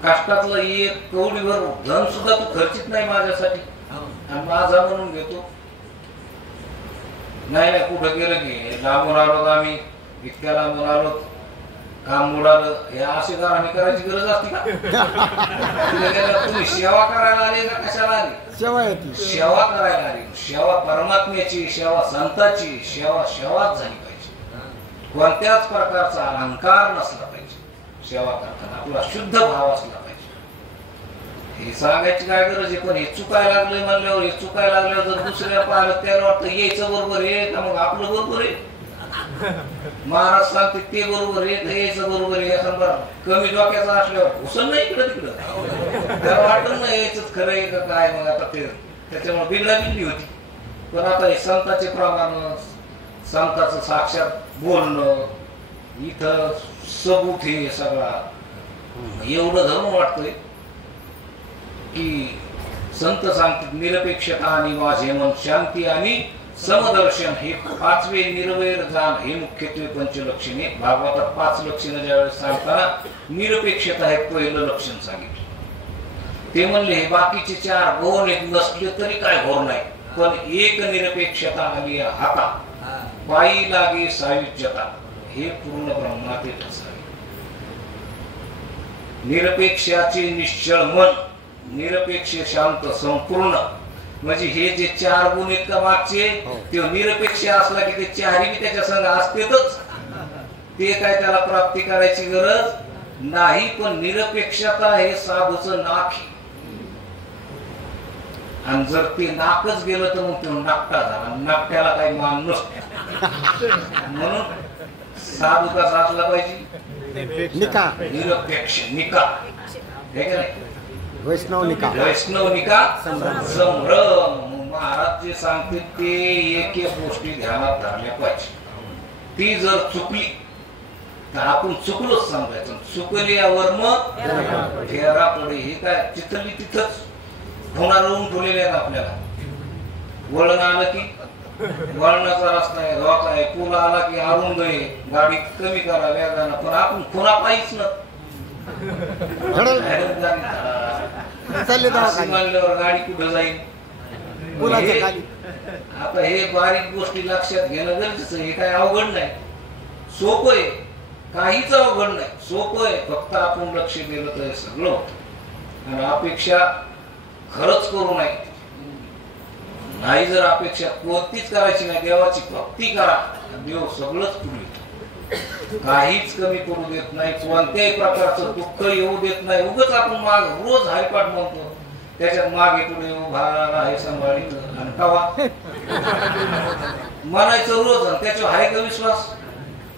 काष्टातलं एक कवडीभर धन सुद्धा तू खर्चित नाही माझ्यासाठी आणि माझा म्हणून घेतो. नाही कुठं गेलं की लांबून आलो आम्ही, इतक्या लांबून आलो, काम उडालं, हे असे घराने करायची गरज असते का? तुम्ही सेवा करायला आले का कशाला आले? सेवा करायला आली. सेवा परमात्म्याची, सेवा संताची, सेवाच झाली पाहिजे. कोणत्याच प्रकारचा अहंकार नसला पाहिजे. सेवा करताना आपला शुद्ध भाव असला पाहिजे. हे सांगायची काय गरज आहे? पण हे चुकायला लागले म्हणल्यावर, हे चुकायला लागल्यावर जर दुसऱ्याला पाहिलं त्याला वाटतं यायचं बरोबर आहे का मग आपलं बरोबर आहे. महाराज सांगते ते बरोबर आहे तर यायचं बरोबर आहे. समजा कमी डोक्याचा असल्यावर घुसन नाही इकडं तिकडं, त्याला वाटत नाही यायच खरं आहे का काय. मग आता ते त्याच्यामुळे बिघडी होती. पण आता हे संतांचे प्रमाण, संतांचं साक्षात बोलणं, इथं सबूत हे सगळा एवढं धरून वाटतंय की संत सांगतात निरपेक्षता आणि माझे मन शांती आणि समदर्शन हे पाचवे निर्वैर जाण हे मुख्यत्वे पंचलक्षणे. भागवतात 5 लक्षणं ज्यावेळेस सांगताना निरपेक्षता हे पहिलं लक्षण सांगितलं. ते म्हणले हे बाकीचे 4 गौण एक नसले तरी काय घोर नाही, पण एक निरपेक्षता आली हाता, पायी लागे सायुज्यता हे पूर्ण ब्रह्मात येत असावे. निरपेक्षाचे निश्चळ मन, निरपेक्ष शांत संपूर्ण, म्हणजे हे जे 4 गुण आहेत का मागचे ते निरपेक्ष असला की ते 4ही बी त्याच्या संग असतेच. ते काय त्याला प्राप्ती करायची गरज नाही. पण निरपेक्षता हे साधूचं नाक आहे आणि जर ते नाकच गेलं तर मग तो नाकटा झाला. नाकट्याला काही मान नसतो. म्हणून साधू कसा असला पाहिजे? निरपेक्ष निका, हे का नाही? वैष्णवनिका संभ्रम. महाराज जे सांगते ते एक एक गोष्टी ध्यानात धरल्या पाहिजे. ती जर चुकली तर आपण चुकलोच समजायचं. चुकल्यावर मग फेरा पडे. हे काय तिथली तिथंच होणार होऊन ठेवलेले आहेत आपल्याला. वळण आलं की वळणाचा रस्ता आहे, धोका आहे, पूल आला की अरुंद आहे, गाडी कमी करा वेगानं. पण आपण खुणा पाहिच ना. चालले अशी दवाखान्यात. म्हणल्यावर गाडी कुठं जाईल? मुलाच्या हे- खाली. आता हे बारीक गोष्टी लक्षात घेणं गरजेचं आहे. हे काय अवघड नाही, सोपं आहे, काहीच अवघड नाही, सोपं आहे. फक्त आपण लक्ष दिलं तर हे सगळं होतं. आणि अपेक्षा खरंच करू नये. नाही जर अपेक्षा कोणतीच करायची नाही, देवाची भक्ती करा, देव सगळंच पुढे काहीच कमी करू देत नाही. कोणत्याही प्रकारचं दुःख येऊ देत नाही. उगाच आपण माग रोज हरिपाठ म्हणतो, त्याच्यात मागे पुढे उभा आहे सांभाळीत आणि कवा म्हणायचं रोज, आणि त्याच्यावर आहे का विश्वास?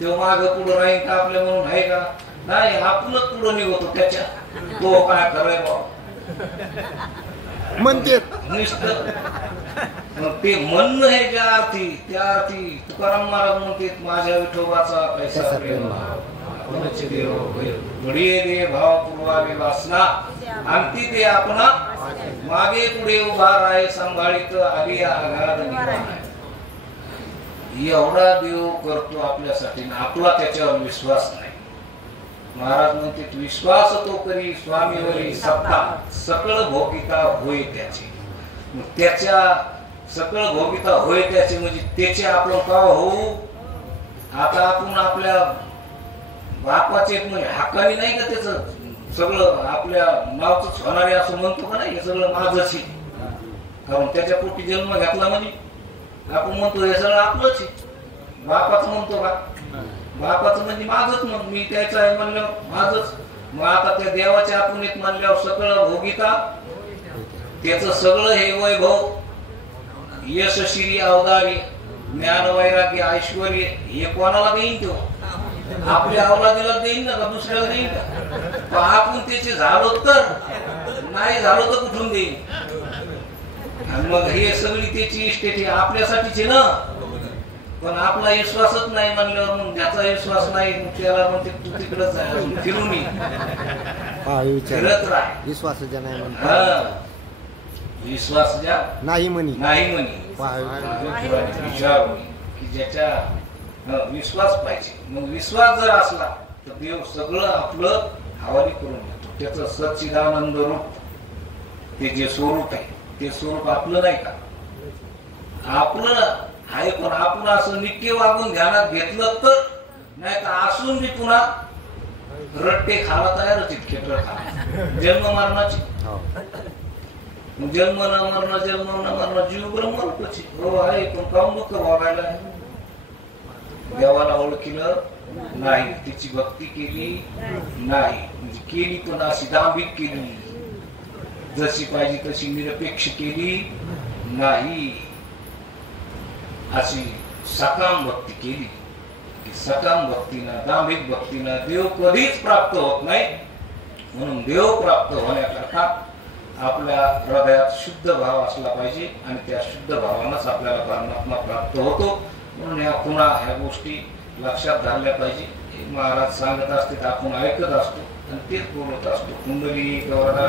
तो माग पुढे राहील का आपल्या म्हणून? आहे का? नाही, आपणच पुढे निघतो त्याच्या. तो काय कराय म्हणते नुसतं ते म्हणणं हे ज्या अर्थी, त्या अर्थी तुकाराम महाराज म्हणते, माझ्या विठोबाचा पैसा प्रेम भाव घडिये दे भाव पूर्वावे वासना अंती ते आपणा मागे पुढे उभा राहे सांभाळीत आली आघात एवढा देव करतो आपल्यासाठी, आपला त्याच्यावर विश्वास नाही. महाराज म्हणते, विश्वास तो करी स्वामीवरी सत्ता सकळ भोगिता होय त्याची. त्याच्या सकळ भोगिता होय त्याचे म्हणजे त्याचे आपण का होऊ? आता आपण आपल्या बापाचे म्हणजे हक्काने नाही का त्याच सगळं आपल्या नावच होणारे असं म्हणतो का? नाही, हे सगळं माझंच आहे. कारण त्याच्या पोटी जन्म घातला म्हणजे आपण म्हणतो हे सगळं आपलंच आहे. बापाचं म्हणतो का? बापाचं म्हणजे माझंच, मग मी त्याचं आहे म्हणल्यावर माझंच. मग आता त्या देवाच्या आपण एक म्हणल्यावर सकळ भोगिता त्याच सगळं हे वैभव, यश, श्री, अवदारी, ज्ञान, वैराग्य, ऐश्वर हे कोणाला देईन? तो आपल्या अवलादीला देईन ना, का दुसऱ्याला देईन का? पण आपण त्याचे झालो तर, नाही झालो तर कुठून देईन? आणि मग हे सगळी त्याची इस्टेट आपल्यासाठीच आहे ना. पण आपला विश्वासच नाही म्हणल्यावर मग त्याचा विश्वास नाही, त्याला म्हणते तू तिकडच आहे, फिरून फिरत राह. विश्वास ज्या नाही म्हणतो, हा, विश्वास ज्या नाही म्हणी नाही म्हणी विचार की ज्याच्या विश्वास पाहिजे. मग विश्वास जर असला तर देव सगळं आपलं हवाली करून देतो. त्याचं सच्चिदानंद रूप, ते जे स्वरूप आहे ते स्वरूप आपलं नाही का? आपलं आहे. पण आपण असं नित्य वागून ध्यानात घेतलं तर, नाही तर असून बी पुन्हा रट्टे खाला तयारच इतके खाला जन्म मरणाची. जन्म न मरण, जन्म न मरण, जीव ब्रह्मरूपची हो आहे. पण काऊन दुःख भोगायला? देवाला ओळखलं नाही, तिची भक्ती केली नाही, म्हणजे केली पण अशी दांभिक केली, जशी पाहिजे तशी निरपेक्ष केली नाही, अशी सकाम भक्ती केली. सकाम भक्तीनं, दांभिक भक्तीनं देव कधीच प्राप्त होत नाही. म्हणून देव प्राप्त होण्याकरता आपल्या हृदयात शुद्ध भाव असला पाहिजे, आणि त्या शुद्ध भावानंच आपल्याला परमात्मा प्राप्त होतो. म्हणून ह्या पुन्हा ह्या गोष्टी लक्षात धरल्या पाहिजे. महाराज सांगत असते, आपण ऐकत असतो आणि तेच बोलत असतो. कुंडली गौरा